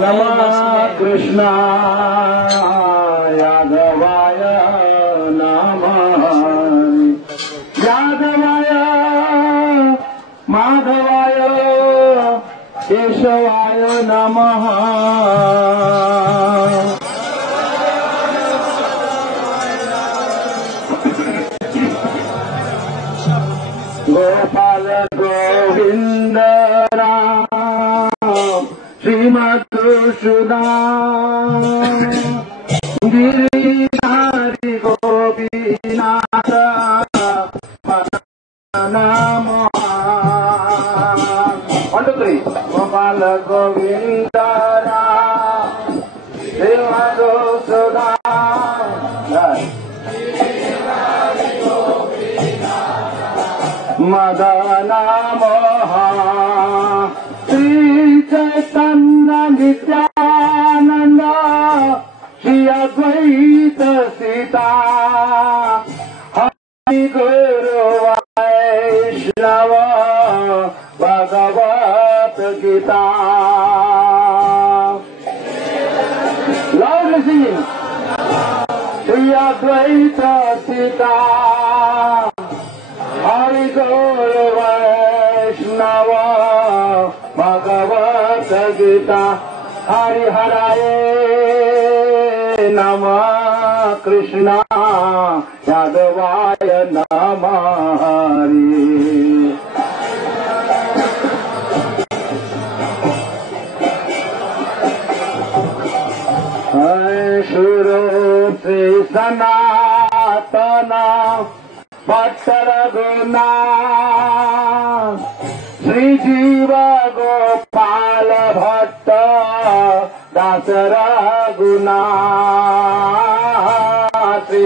नमः कृष्णा यादवाय नमः यादवाय माधवाय केशवाय नमः गोपाल गोविंद श्रीमधुसूदन गिरिधारी गोपीनाथ नमः 1 2 3 गोपाल गोविंद श्रीमधुसूदन मदन मोहन श्री चैतन्य नित्यानंद श्री अद्वैत सीता हरि गुरु वैष्णव भगवत गीता लाउडली सिंगिंग श्री अद्वैत सीता हरि गुरु वैष्णव भगवत गीता हरि हराय नमः कृष्णा यादवाय नमः हरि शुरू से सनातन भट्ट रघुनाथ श्री जीव गोपाल भट्ट दास रघुनाथ श्री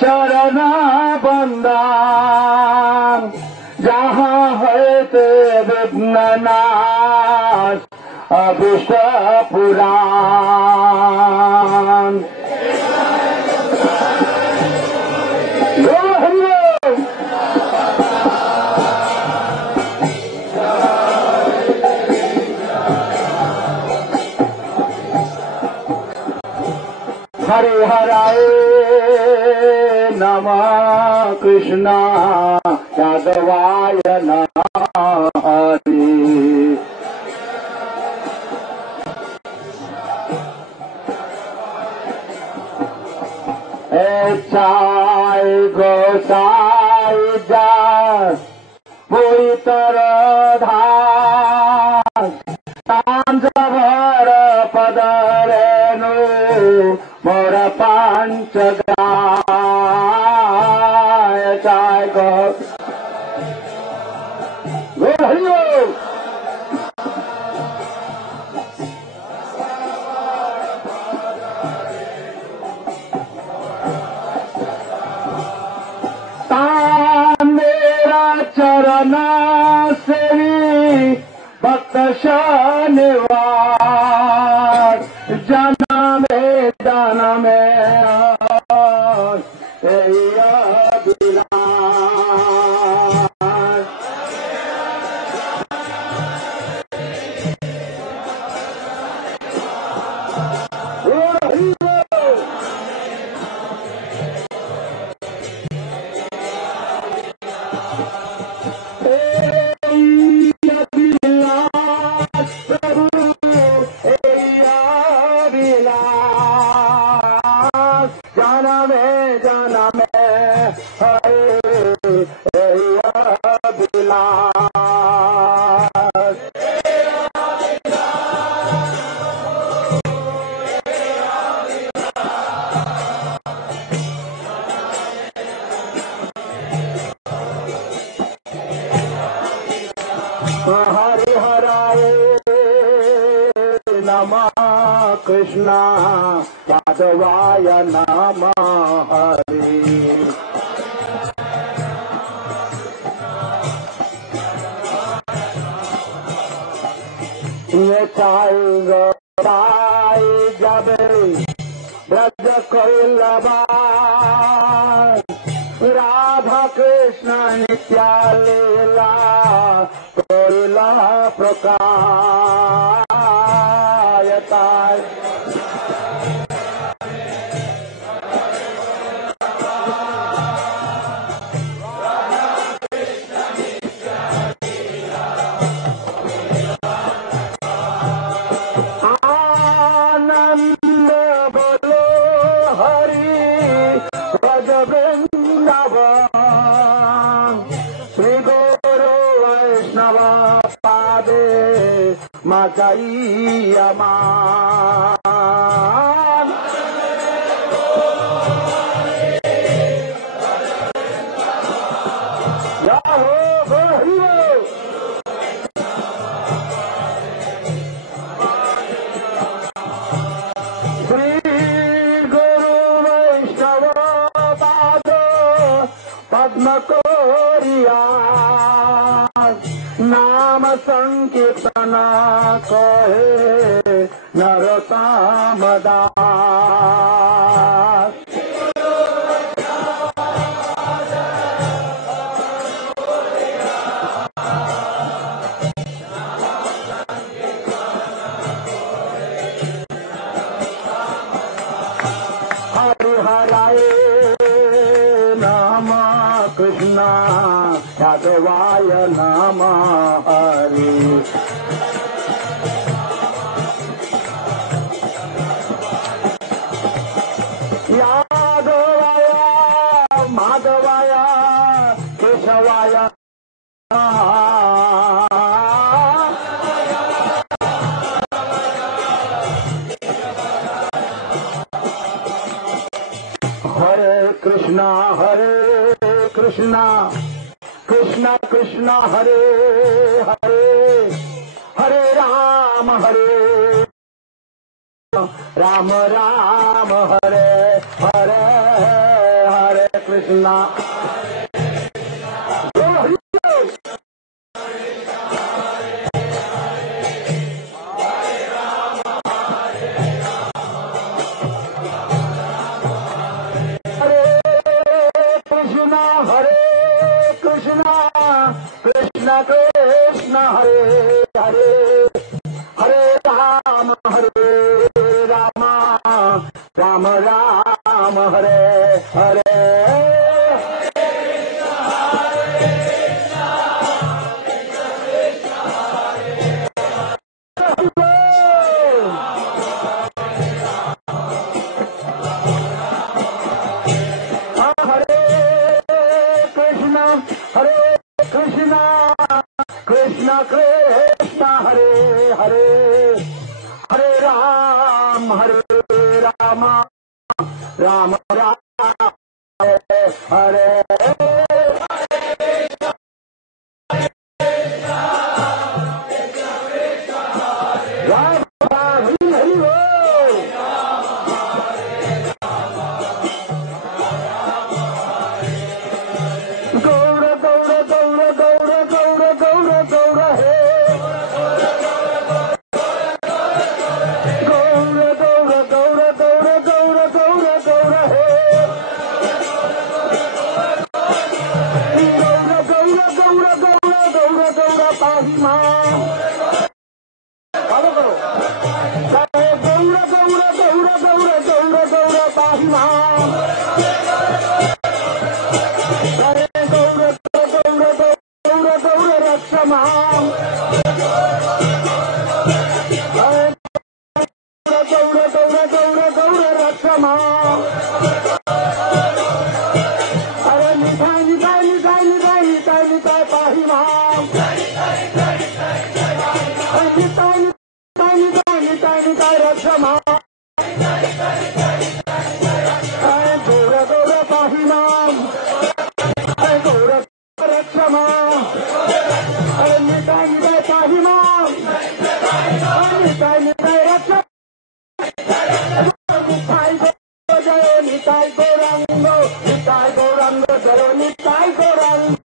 चरण बंदन जहाँ है ते विघ्ननाश अभिष्ट पुराण हरि हराय नमः कृष्णा यादवाय नमः हरि चाय गोसाई जा पूरी तरह धास तांज भर पदरेनु मोर पांच गाय चाय गो हरिओ मेरा चरण से भक्त शनिवार जनमे जनमे हरि हराय नमः कृष्णा यादवाय नमः हरि ये चाय যাবে ব্রজ কৈলবা রাধা কৃষ্ণ নিত্য লীলা করিলা প্রকাশতায় Makai Aman Shri Guru Vaishnava Pada Padma Koriya नाम संकीर्तन कहे नरोत्तम दास हरि हराय नाम कृष्ण यादवाय नमः हरि यादवाय माधवाय केशवाय हरे कृष्णा कृष्ण कृष्ण हरे हरे हरे राम राम राम हरे हरे हरे कृष्णा कृष्ण कृष्ण हरे हरे हरे राम राम राम हरे हरे कृष्ण कृष्ण हरे हरे हरे राम राम राम हरे Nitai Gaurango, Nitai Gaurango.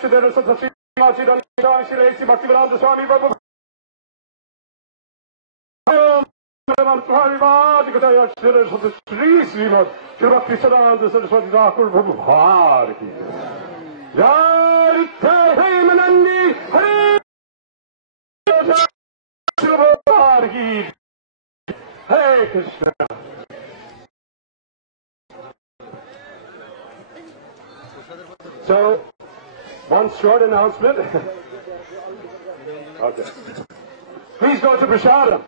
Yashidana Satasi Machidan Shiresi Bhaktivedanta Swami Prabhu. Sri Srimad Shri Siddhanta Saraswati Thakur Prabhupada ki Jai Jai Manandi Hare Prabhupada ki Hare Krishna. So, one short announcement. Okay. Please go to Prasadam.